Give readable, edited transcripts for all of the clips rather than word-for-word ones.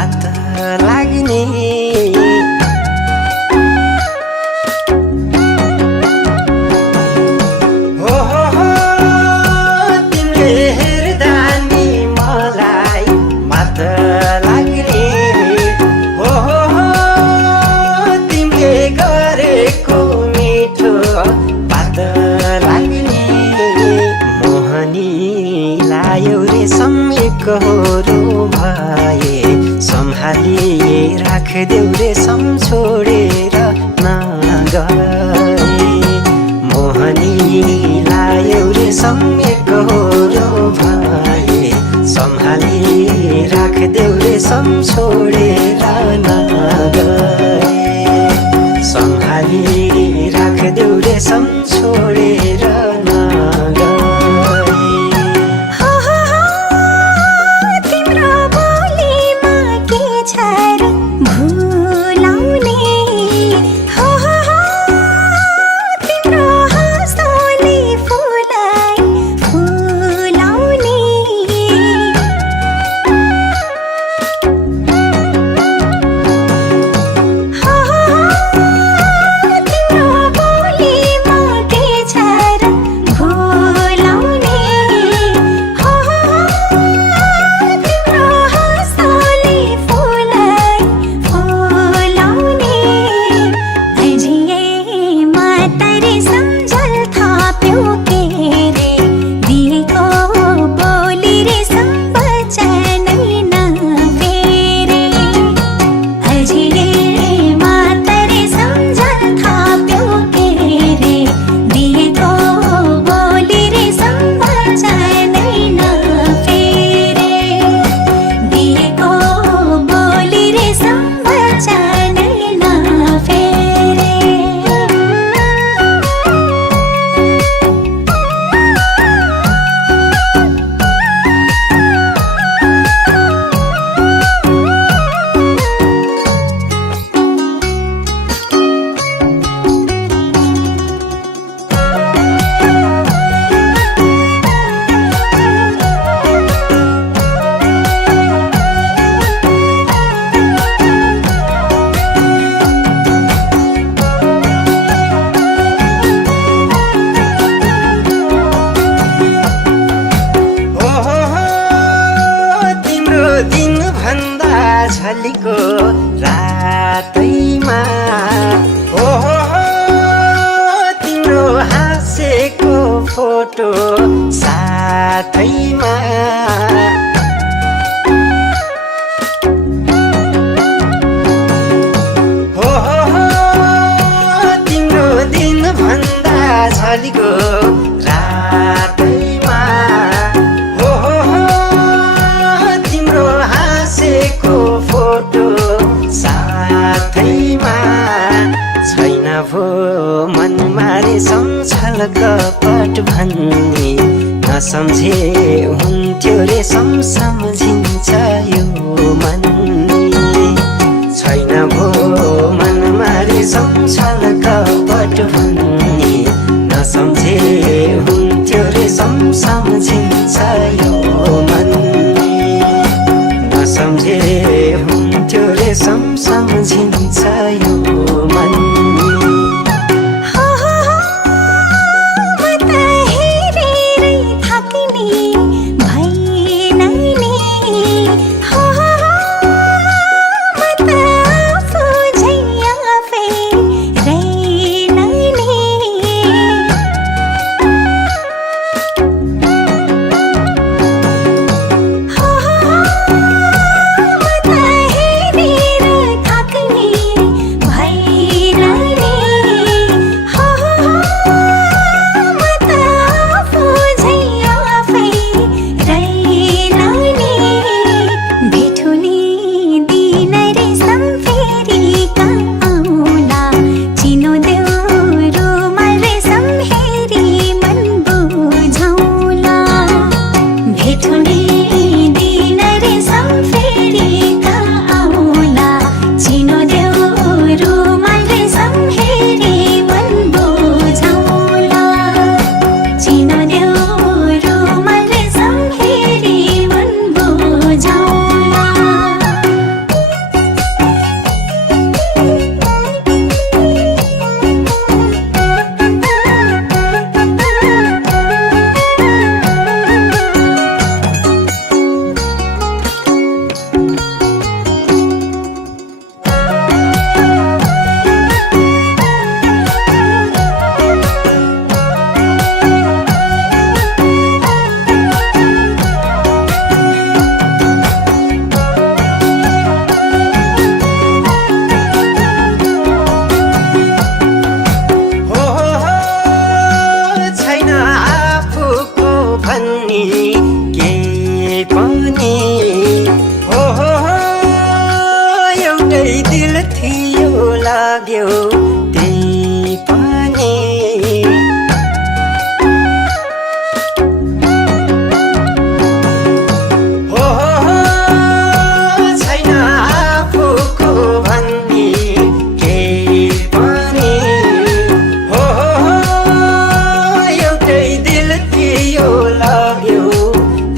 बात लाग्ने कहोरो भए सम्हालिए राखदेऊ रे सम छोडेर नगए मोहनी लायौ रे सम्मे कहोरो भए सम्हालिए राखदेऊ रे सम छोडेर नगए सम्हालिए राखदेऊ रे सम छोडेर नगए झलीको रातैमा तिम्रो हाँसेको फोटो साथैमा तिम्रो दिन भन्दा झलीको रातैमा तिम्रो हाँसेको फोटो साथैमा छैन भो मनमा रे सम्झल कपट भन्ने नसम्झे हुन्थ्यो रे सम्झिन्छ यो मन छैन भो मनमा रे सम्झल कपट भन्ने नसम्झे हुन्थ्यो रे सम्झिन्छ यो मन नसम्झे हुन्थ्यो रे सम्झिन्छ यो मन दिल थियो लाग्यो त्यही पनि हो छैन आफूको भन्ने केही पनि हो एउटै दिल थियो लाग्यो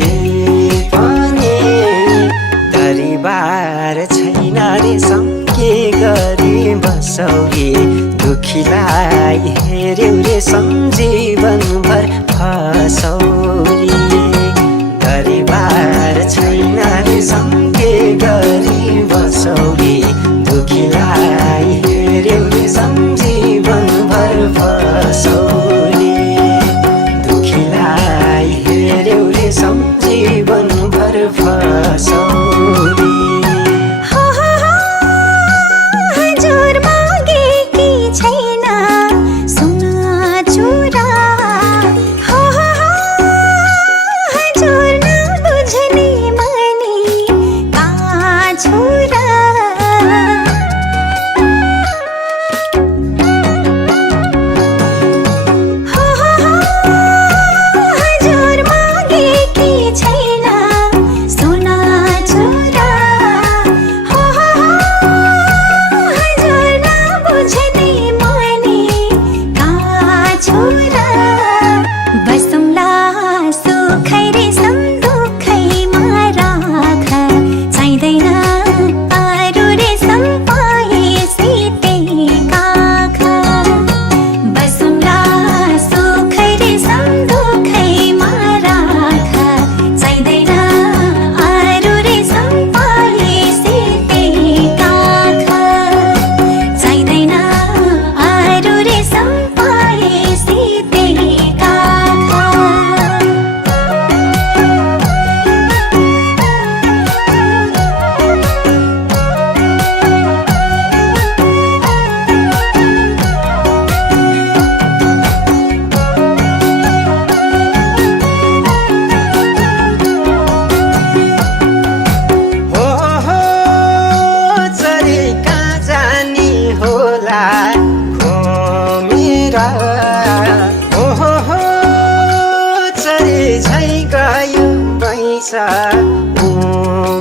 त्यही पनि दरिबार छैन रे के गरी बसौली दुखीलाई हेर्यौ रे जीवनभर फसौली दरिबार छैन रे के गरी बसौली दुखीलाई हेर्यौ रे जीवनभर फसौली दुखीलाई हेर्यौ रे जीवनभर फसौली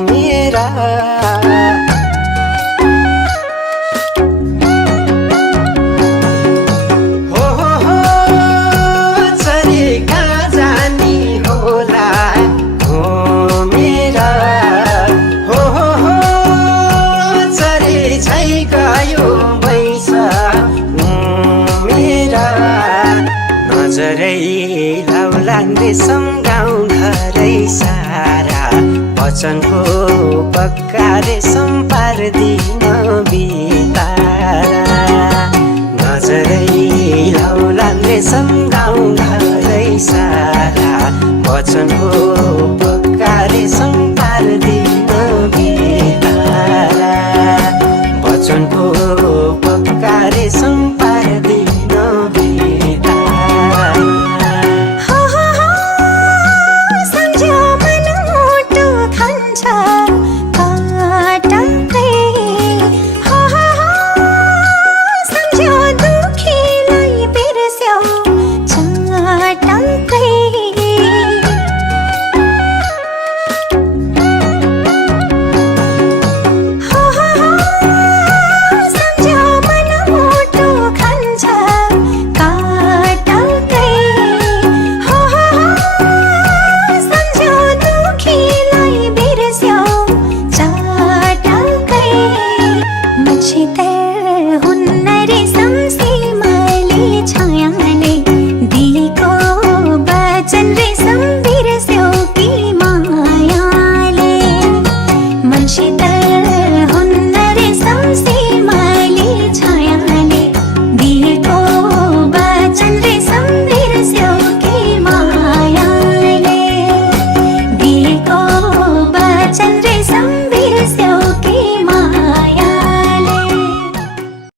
मेरा हो चरी कहाँ जानी होला हो मेरा हो चरी छै गयो बैसा मेरा नजरै लाउलान् रेशम गाउँ घरै सारा वचनको पक्का रेशम पार्दिन बितारा नजरै लाउलान् रेशम गाउँ घरै सारा वचनको पक्का रेशम